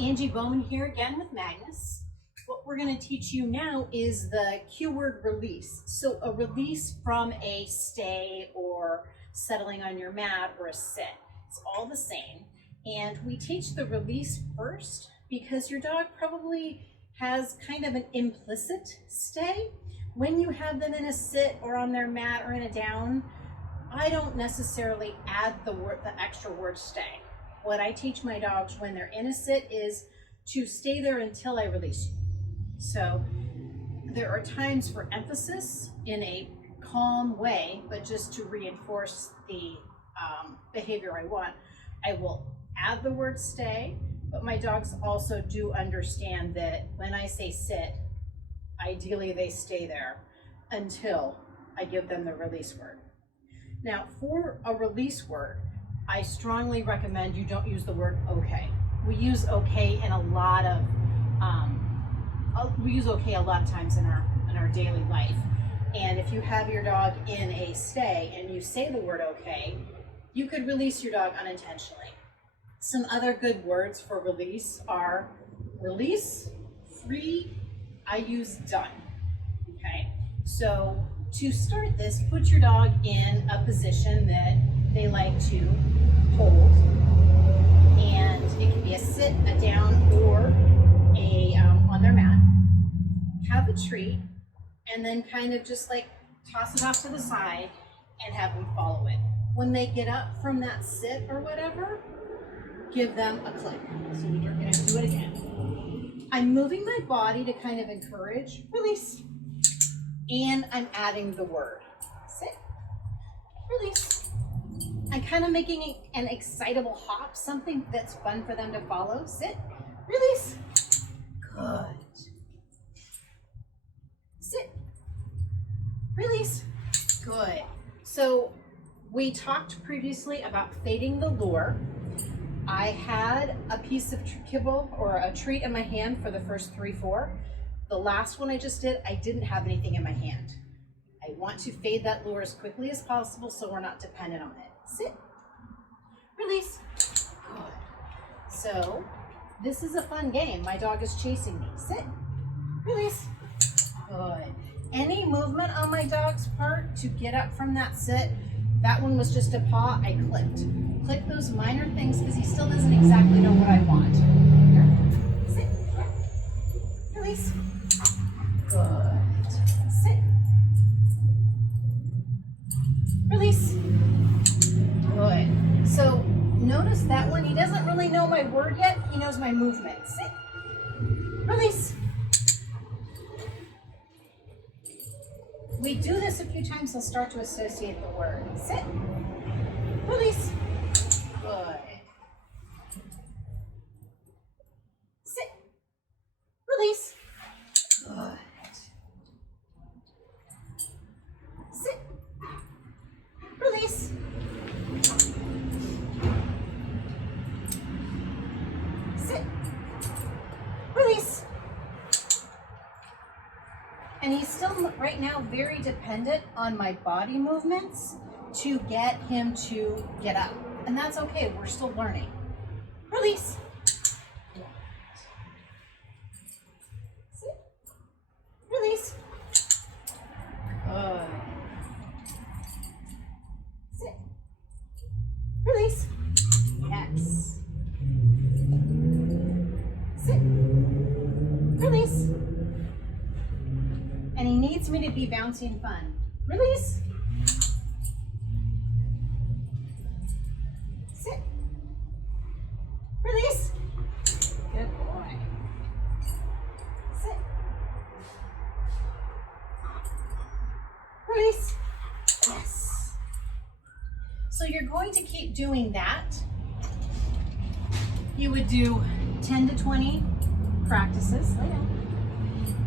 Angie Bowman here again with Magnus. What we're going to teach you now is the cue word release. So a release from a stay or settling on your mat or a sit. It's all the same. And we teach the release first because your dog probably has kind of an implicit stay. When you have them in a sit or on their mat or in a down, I don't necessarily add the extra word stay. What I teach my dogs when they're in a sit is to stay there until I release you. So there are times for emphasis in a calm way, but just to reinforce the behavior I want, I will add the word stay, but my dogs also do understand that when I say sit, ideally they stay there until I give them the release word. Now for a release word, I strongly recommend you don't use the word okay. We use okay in a lot of times in our daily life. And if you have your dog in a stay and you say the word okay, you could release your dog unintentionally. Some other good words for release are release, free, I use done. Okay, so to start this, put your dog in a position that they like to hold, and it can be a sit, a down, or a on their mat. Have a treat, and then kind of just like toss it off to the side and have them follow it. When they get up from that sit or whatever, give them a click. So we're going to do it again. I'm moving my body to kind of encourage release, and I'm adding the word sit, release. I'm kind of making an excitable hop, something that's fun for them to follow. Sit, release. Good. Sit, release. Good. So we talked previously about fading the lure. I had a piece of kibble or a treat in my hand for the first 3, 4. The last one I just did, I didn't have anything in my hand. I want to fade that lure as quickly as possible so we're not dependent on it. Sit, release. Good. So this is a fun game. My dog is chasing me. Sit, release. Good. Any movement on my dog's part to get up from that sit, that one was just a paw, I clicked. Click those minor things because he still doesn't exactly know what I want. Here. Sit, release. Good. Sit, release. Good. So notice that one, he doesn't really know my word yet, he knows my movement. Sit, release. We do this a few times, he'll start to associate the word. Sit, release. Good. Sit, release. Good. Sit, release. Sit, release. And he's still right now very dependent on my body movements to get him to get up. And that's okay, we're still learning. Release. Sit, release. Good. Sit, release. Yes. Sit, release. And he needs me to be bouncy and fun. Release. Sit, release. Good boy. Sit, release. Yes. So you're going to keep doing that. You would do 10 to 20 practices. Lay down.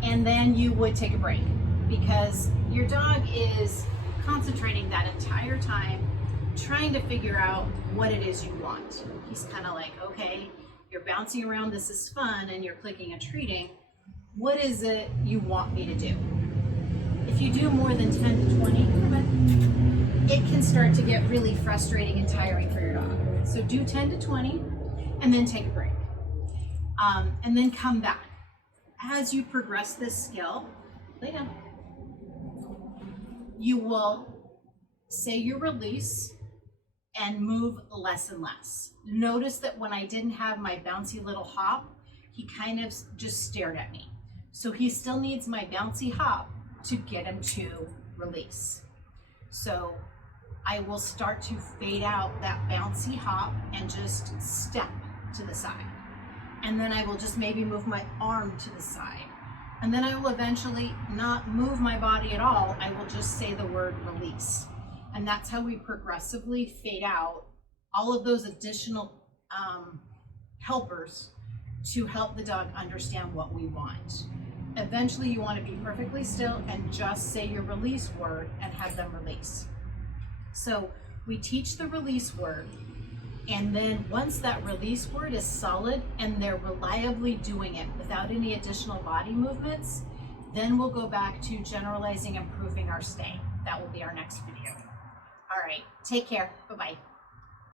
And then you would take a break because your dog is concentrating that entire time trying to figure out what it is you want. He's kind of like, okay, you're bouncing around, this is fun, and you're clicking and treating. What is it you want me to do? If you do more than 10 to 20, it can start to get really frustrating and tiring for your dog. So do 10 to 20 and then take a break. and then come back. As you progress this skill, lay down. You will say your release and move less and less. Notice that when I didn't have my bouncy little hop, he kind of just stared at me. So he still needs my bouncy hop to get him to release. So I will start to fade out that bouncy hop and just step to the side. And then I will just maybe move my arm to the side. And then I will eventually not move my body at all. I will just say the word release. And that's how we progressively fade out all of those additional helpers to help the dog understand what we want. Eventually you want to be perfectly still and just say your release word and have them release. So we teach the release word, and then once that release word is solid and they're reliably doing it without any additional body movements, then we'll go back to generalizing and improving our stay. That will be our next video. All right, take care. Bye-bye.